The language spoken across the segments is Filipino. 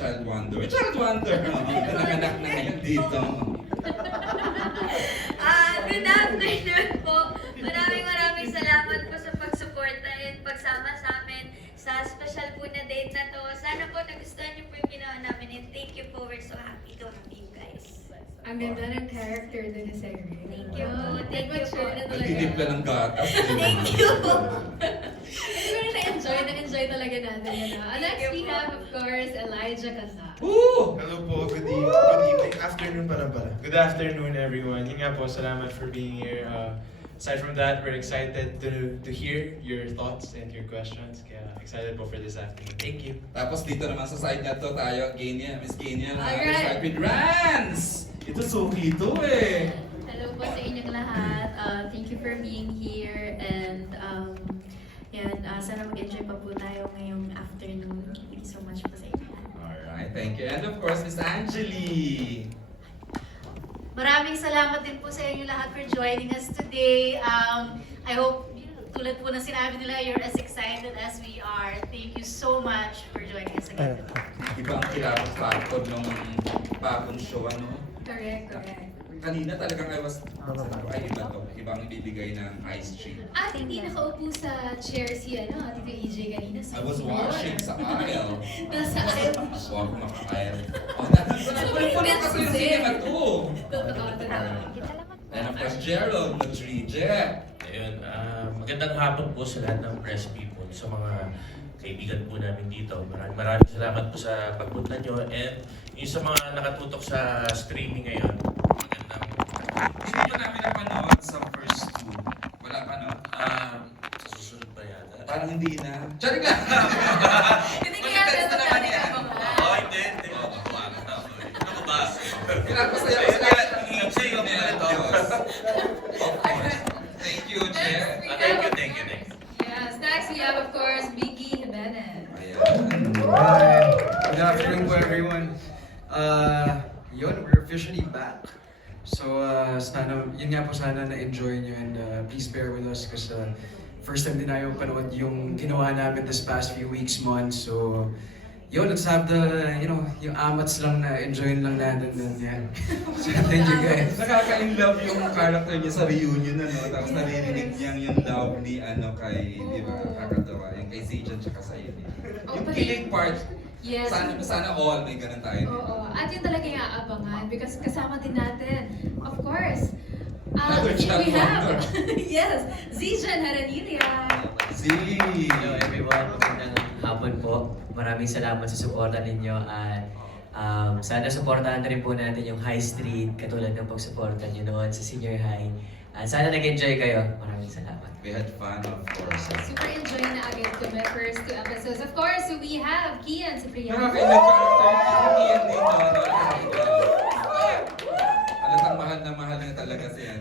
child wonder. Child wonder! Nanganak na ngayon dito. Good afternoon po. Maraming salamat po sa pagsuporta at pagsama sa amin sa special po na date na to. Sana po nagustuhan niyo po yung ginawa namin and thank you po. We're so happy to have you guys. Ang ganda ng character din ni Seri. Thank you po. Thank you po. Nagtitimpla ng gatas. Thank you po. Siguro na-enjoy talaga natin yun. Next we have, of course, Elijah Kasa. Woo! Hello po, good evening. Afternoon pa lang pala. Good afternoon everyone. Yun nga po, salamat for being here. Aside from that, we're excited to hear your thoughts and your questions. Kaya excited po for this afternoon. Thank you. Tapos dito naman sa side na to tayo, Genia, Miss Genia, Alright. start with Rans! Ito suki to eh. Hello po sa inyong lahat. Thank you for being here and sana mag-enjoy pa po tayo ngayong afternoon. Thank you so much po sa inyo. Alright, thank you. And of course, Miss Angeli. Maraming salamat din po sa inyo lahat for joining us today. I hope, tulad po na sinabi nila, you're as excited as we are. Thank you so much for joining us again. Iba ang kilabot factor ng bagong show, ano? Correct. Kanina talagang I was, ay iba to, ibang ibibigay ng Ice Street. At hindi nakaupo sa chair si Tito EJ kanina. I was watching sa aisle. Nasa aisle. Huwag maka-aisle. Nagpunan kasi yung cinema to. Totoo. And of course, Gerald Rodriguez. Ayun, magandang hapon po sa lahat ng press people, sa mga kaibigan po namin dito. Maraming salamat po sa pagpunta nyo and yung sa mga nakatutok sa streaming ngayon. Magandang Hindi nyo namin napanood sa first two. Wala pa no? sa susunod pa yata. Parang hindi na. Charing lang! Hindi kaya Maganda naman natin yan. Oh, hindi. Ano ba? Pinapasaya ko sila. Okay. Thank you, Jer. Thank you. Yes, next we have, of course, Vicky Jimenez. Ayan. Hi! Good afternoon po everyone. We're officially back. So, yun nga po sana na-enjoy nyo and please bear with us kasi first time din namin panood yung ginawa namin this past few weeks, months. So, let's have yung amats lang na enjoyin lang natin dun yan. So, thank you guys. Nakaka-inlove yung character niya sa reunion, ano? Tapos naririnig niyang yung love ni, kay, di ba, kakatawa, yung kay Zijan tsaka sa Yuni. Yung killing part, Yes. sana all may ganun tayo. Oo. At yun talaga yung aabangan because kasama din natin, of course, Another child we have, wonder. yes, Zijan Haranilia. Z! Hello everyone, magandang hapon po. Maraming salamat sa suporta ninyo at sana suportahan na rin po natin yung High Street katulad ng pagsuporta nyo noon sa senior high. At sana nag-enjoy kayo. Maraming salamat. We had fun, of course. Super enjoy na agad ko my first 2 episodes. Of course, we have Kian Cipriano. Nakaka-inlove character, hindi yan dito. Halatang mahal na talaga siya.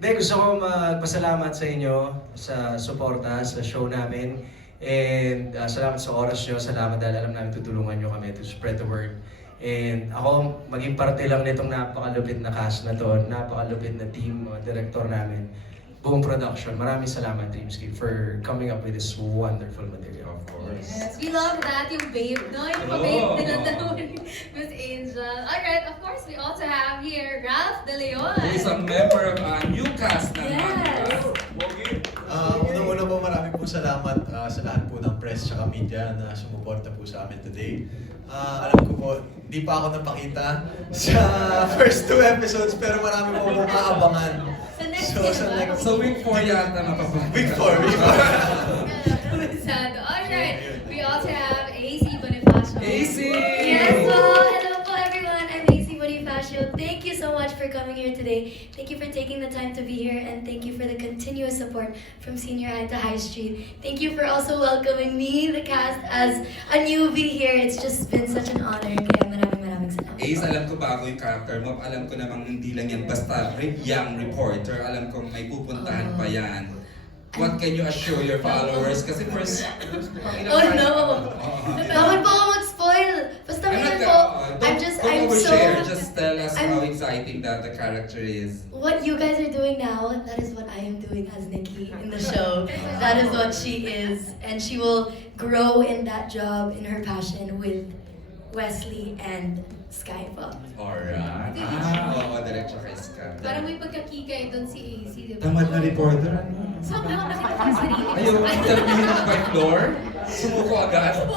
Gusto ko magpasalamat sa inyo sa suporta sa show namin. And salamat sa oras nyo, salamat dahil alam namin tutulungan nyo kami to spread the word. And ako, maging parte lang nitong napakalupit na cast na to, napakalupit na team, director namin, buong production. Maraming salamat, Dreamscape, for coming up with this wonderful material. Of course. Yes, we love that, yung babe, no? Yung pa-babe din ang Miss Angel. Alright, of course, we also have here Ralph De Leon. Who is a member of new cast ng Yes. Unang-una po maraming po salamat sa lahat po ng press at media na sumuporta po sa amin today. Alam ko po, di pa ako napakita sa first 2 episodes pero marami po akong aabangan. Sa next So, year, sa ba? next- So week 4 yata mapapagod. Week 4. Sad. Alright, we also have AC Bonifacio. AC! Yes, well, hello po everyone. I'm AC Bonifacio. Thank you so much for coming here today. Thank you for taking the time to be here and thank you for the continuous support from senior high to high street. Thank you for also welcoming me, the cast, as a newbie here. It's just been such an honor. Kaya maraming salamat. Ace, alam ko bago yung character mo. Alam ko namang hindi lang yan basta young reporter. Alam ko may pupuntahan pa yan. What can you assure your followers? Kasi first... Oh no! Bawal po ako mag-spoil! Basta ngayon po, I'm Don't so... overshare. Just tell us I'm- how exciting that the character is. What you guys are doing now, that is what I am doing as Nikki in the show. That is what she is. And she will grow in that job, in her passion with Wesley, and Sky po. Alright. Oo, diretso kay Scott. Parang may pagkakikay doon si AC, di ba? Tamad na reporter, ano? Somehow nakita ko yung sarili ko. Ayaw, interview na by floor. Sumuko agad.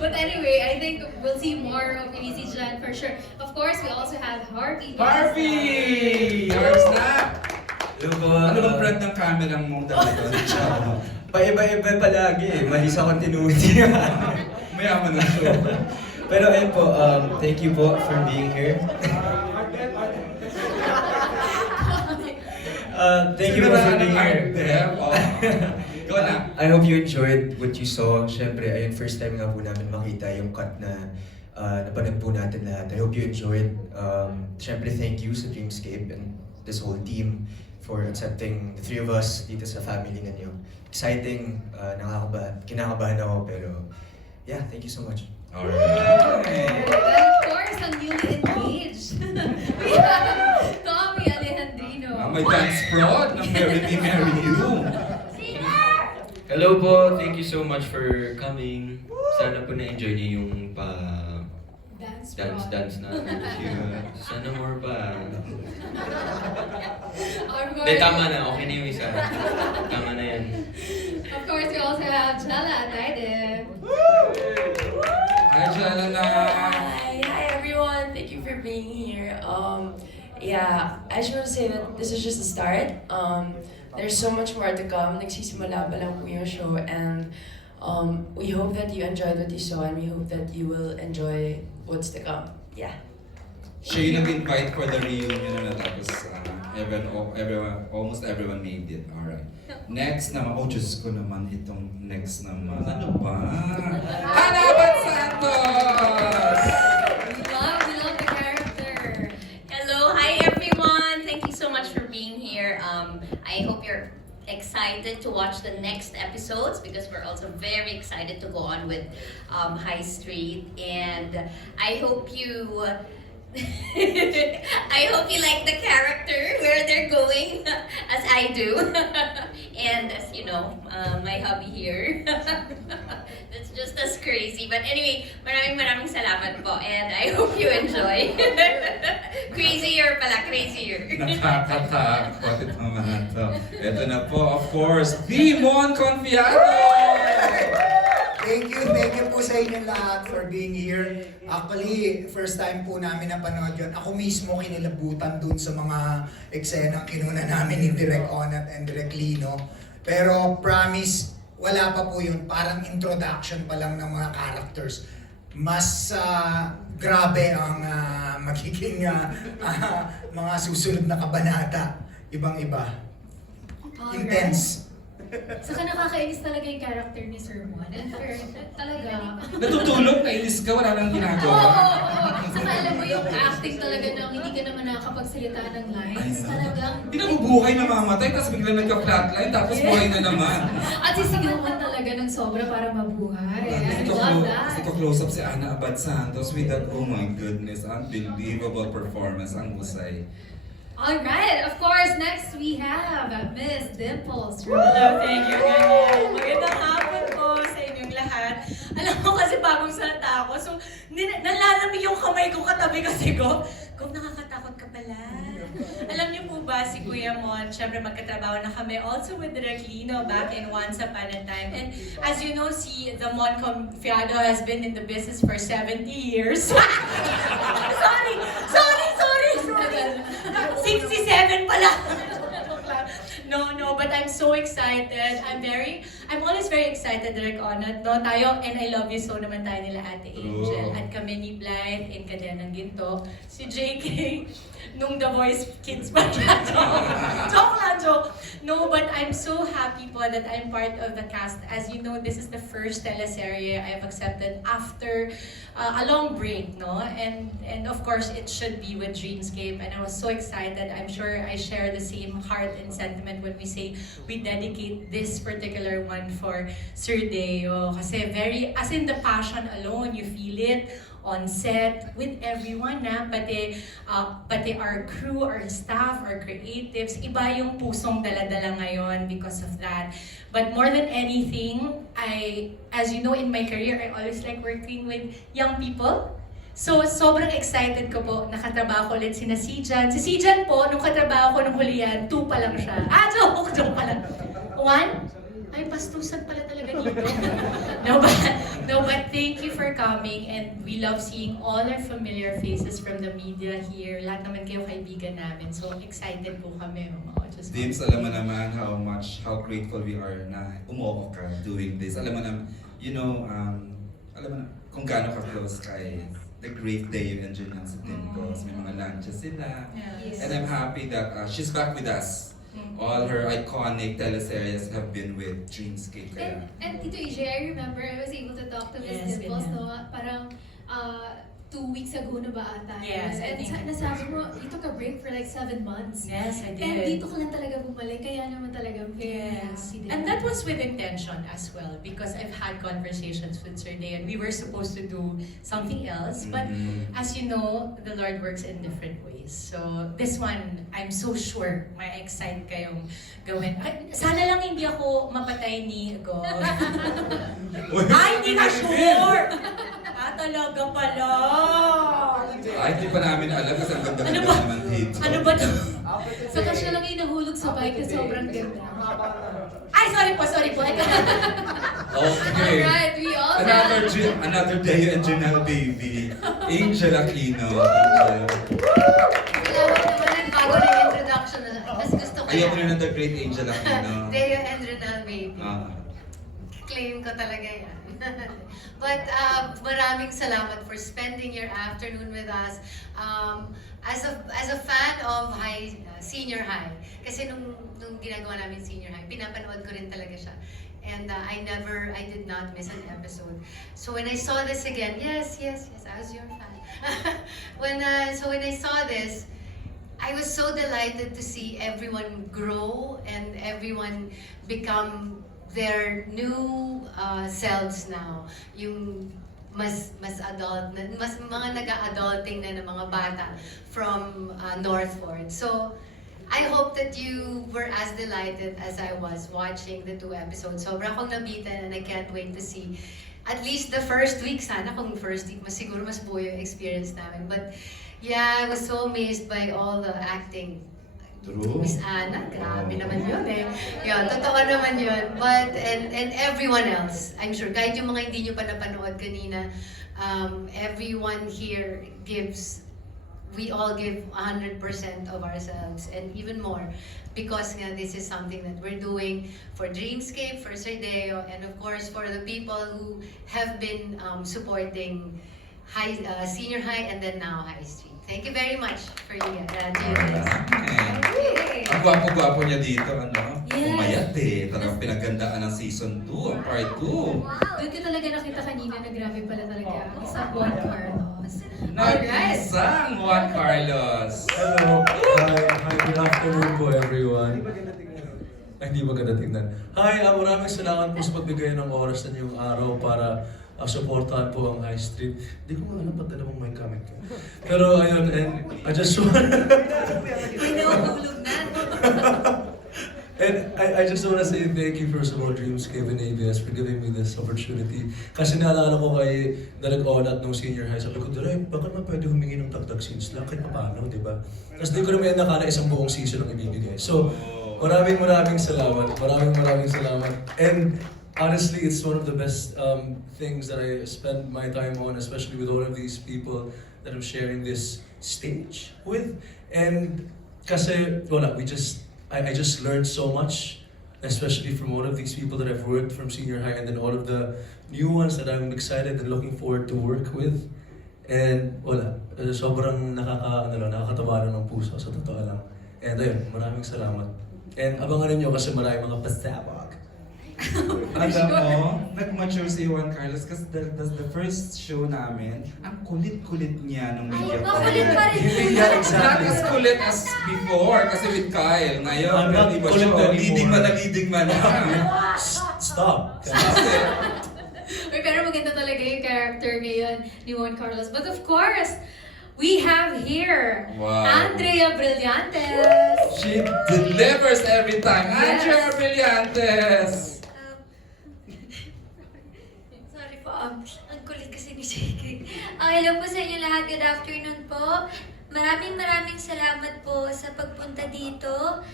But anyway, I think we'll see more of AC Jan for sure. Of course, we also have Harvey. Harvey! Harv's na! Hello po. Ano bang brand ng camera mong dala doon? Paiba-iba palagi eh. Mali sa continuity. Mayaman na show. Pero ayun po, thank you po for being here. Thank you po for being here. Go na. I hope you enjoyed what you saw. Siyempre, ayun, first time nga po namin makita yung cut na napanood po natin lahat. I hope you enjoyed. Siyempre, thank you sa Dreamscape and this whole team for accepting the three of us dito sa family ninyo. Exciting, kinakabahan ako, pero yeah, thank you so much. Alright. And of course, ang newly engaged. We have Tommy Alejandrino. May dance fraud ng Marry Me, Marry You. Hello po, thank you so much for coming. Sana po na-enjoy niyo yung dance na. Sana more pa. Hindi, tama na. Okay na yung isa. Tama na yan. Of course, we also have Jella Naide. Hi, Jelena. Hi everyone. Thank you for being here. Yeah, I just want to say that this is just the start. There's so much more to come. Nagsisimula pa lang po yung show, and we hope that you enjoyed what you saw, and we hope that you will enjoy what's to come. Yeah. Siya yung nag-invite for the reunion na tapos almost everyone made it. Alright. Next naman, oh Diyos ko naman itong next naman. Ano ba? Anabat Santos! We love the character. Hello, hi everyone. Thank you so much for being here. I hope you're excited to watch the next episodes because we're also very excited to go on with High Street, and I hope you I hope you like the character, where they're going, as I do. And as you know, my hubby here. That's just as crazy. But anyway, maraming salamat po, and I hope you enjoy. Crazier pala, crazier. Nakakatakot ito naman ito. Ito na po, of course, Dimon Confiado! Thank you po sa inyo lahat for being here. Actually, first time po namin napanood yun. Ako mismo kinilabutan dun sa mga eksenang kinuna namin ni Direk Onat and Direk Lino. Pero promise, wala pa po yun. Parang introduction pa lang ng mga characters. Mas grabe ang magiging mga susunod na kabanata. Ibang-iba. Intense. Saka nakakainis talaga yung character ni Sir Juan. And talaga. Natutulog, nainis ka, wala nang ginagawa. Oo. Saka alam mo yung acting talaga na hindi ka naman nakakapagsalita ng lines. Talagang... Hindi na bubuhay na mamatay, tapos biglang nagka-flatline, tapos buhay na naman. At sisigawan talaga ng sobra para mabuhay. I love that. Kasi ko-close up si Ana Abad Santos with that, oh my goodness, unbelievable performance, ang husay. Alright, of course, next we have Miss Dimples. Hello, thank you, ganyan. Magandang hapon po sa inyong lahat. Alam mo kasi bagong salta ako, so nalalamig yung kamay ko katabi kasi ko. Kung nakakatakot ka pala. Alam niyo po ba si Kuya Mon, syempre magkatrabaho na kami also with Direk Lino back in Once Upon a Time. And as you know, the Mon Confiado has been in the business for 70 years. Sorry! 67 pala! No, but I'm so excited. I'm always very excited, Direk Onat, no? Tayo, and I love you so naman tayo nila Ate Angel. At kami ni Blythe, in Kadenang Ginto. Si JK, nung The Voice Kids pa siya. Joke. No, but I'm so happy po that I'm part of the cast. As you know, this is the first teleserye I've accepted after a long break, no? And of course, it should be with Dreamscape. And I was so excited. I'm sure I share the same heart and sentiment when we say we dedicate this particular one for Sir Deo. Kasi very, as in the passion alone, you feel it on set with everyone na pati our crew, our staff, our creatives, iba yung pusong dala-dala ngayon because of that. But more than anything, as you know, in my career, I always like working with young people. So, sobrang excited ko po, nakatrabaho ulit si Sijan. Si Sijan po, nung katrabaho ko nung hulihan, 2 pa lang siya. Joke pa lang. 1? Ay, pastusan pala talaga dito. No, but thank you for coming, and we love seeing all our familiar faces from the media here. Lahat naman kayo kaibigan namin. So, excited po kami. Dims, alam mo naman how grateful we are na umuo ka doing this. Alam mo naman, alam mo na kung gaano ka close kay the great Deo and Junel sa team ko. May mga lunches sila. Yes. And I'm happy that she's back with us. All her iconic teleseries have been with Dreamscape. Kaya. And Tito EJ, I remember I was able to talk to Miss Dimples, no? Parang 2 weeks ago na ba ata? Yes, I think. And nasabi mo, you took a break for like 7 months. Yes, I did. And dito ka lang talaga bumalik, kaya naman talaga Yes. happy din. And that was with intention as well, because I've had conversations with Sir Day and we were supposed to do something else, but as you know, the Lord works in different ways. So this one, I'm so sure may excite kayong gawin. Ay, sana lang hindi ako mapatay ni God. Ay, hindi ka sure! Talaga pala! Ay, hindi pa namin alam kasi ang ganda naman dito. Ano ba ito? Saka siya lang yung nahulog sa bike na sobrang ganda. Ay, sorry po. Okay. Alright, we all have... Another Deo and Junel baby. Angel Aquino. Salamat naman at bago na yung introduction na mas gusto ko Ayaw ko rin ng The Great Angel Aquino. Deo and Junel baby. Claim ko talaga yan. But maraming salamat for spending your afternoon with us. As a fan of Senior High, kasi nung ginagawa namin Senior High, pinapanood ko rin talaga siya. And I did not miss an episode. So when I saw this again, yes, I was your fan. when I saw this, I was so delighted to see everyone grow and everyone become their new selves now. Yung mas adult, mas mga nag-adulting na ng mga bata from Northford. So, I hope that you were as delighted as I was watching the 2 episodes. Sobra akong nabitan and I can't wait to see at least the first week. Sana kung first week, siguro mas buo yung experience namin. But yeah, I was so amazed by all the acting. True. Miss Anna, grabe naman yun eh. Yun, totoo naman yun. But, and everyone else, I'm sure, kahit yung mga hindi nyo pa napanood kanina, everyone here we all give 100% of ourselves and even more. Because nga, this is something that we're doing for Dreamscape, for Sir Deo, and of course for the people who have been supporting Senior High and then now High Street. Thank you very much for you guys. Ang gwapo-gwapo niya dito, Yes. Umayat eh. Talagang pinagandaan ng season 2, ang part 2. Doon ko talaga nakita kanina na grabe pala talaga. Isang Juan Carlos. Nag-isang Juan Carlos. Hello. Hi, good afternoon po everyone. Ay, hindi maganda tingnan. Hi, maraming salamat po sa pagbigay ng oras na yung araw para supportahan po ang High Street. Hindi ko alam ba't dalawang may comment ko. Pero ayun, and I just want... May nauhulog na. And I just want to say thank you first of all, Dreamscape and ABS, for giving me this opportunity. Kasi naalala ko kay Direk-Onat nung Senior High, sabi ko, Direk, baka naman pwede humingi ng dagdag scenes lang, kahit paano, di ba? Tapos di ko naman nakala isang buong season ang ibibigay. So, maraming salamat. Maraming salamat. And honestly, it's one of the best things that I spend my time on, especially with all of these people that I'm sharing this stage with. And kasi, I just learned so much, especially from all of these people that I've worked from Senior High and then all of the new ones that I'm excited and looking forward to work with. And sobrang nakakatawa ng puso, sa totoo lang. And ayun, maraming salamat. And abangan niyo kasi maraming mga pasabog. Alam mo, nag-mature si Juan Carlos kasi that's the first show namin. Ang kulit-kulit niya nung media Ay, makulit pa rin. Yeah, not as kulit as before kasi with Kyle. Ngayon, I'm not iba kulit siya. anymore. Leading man na. Stop! Uy, pero maganda talaga yung character ngayon ni Juan Carlos. But of course, we have here Wow. Andrea Brillantes. She delivers every time. Yes. Andrea Brillantes! Sorry po, ang kulit kasi ni JK. Hello po sa inyo lahat. Good afternoon po. Maraming salamat po sa pagpunta dito.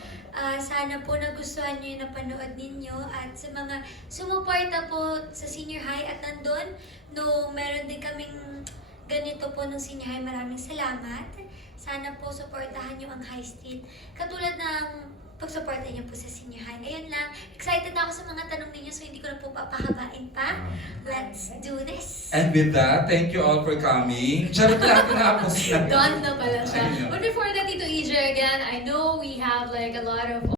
Sana po nagustuhan nyo yung napanood ninyo at sa mga sumuporta po sa senior high at nandun, no, meron din kaming ganito po nung senior high. Maraming salamat. Sana po supportahan nyo ang High Street. Katulad ng pagsuporta niyo po sa senior high. Ayun lang. Excited na ako sa mga tanong ninyo so hindi ko na po papahabain pa. Let's do this. And with that, thank you all for coming. Charot lang, tinapos na. Done na pala siya. Ayun. But before that, Tito EJ, again, I know we have like a lot of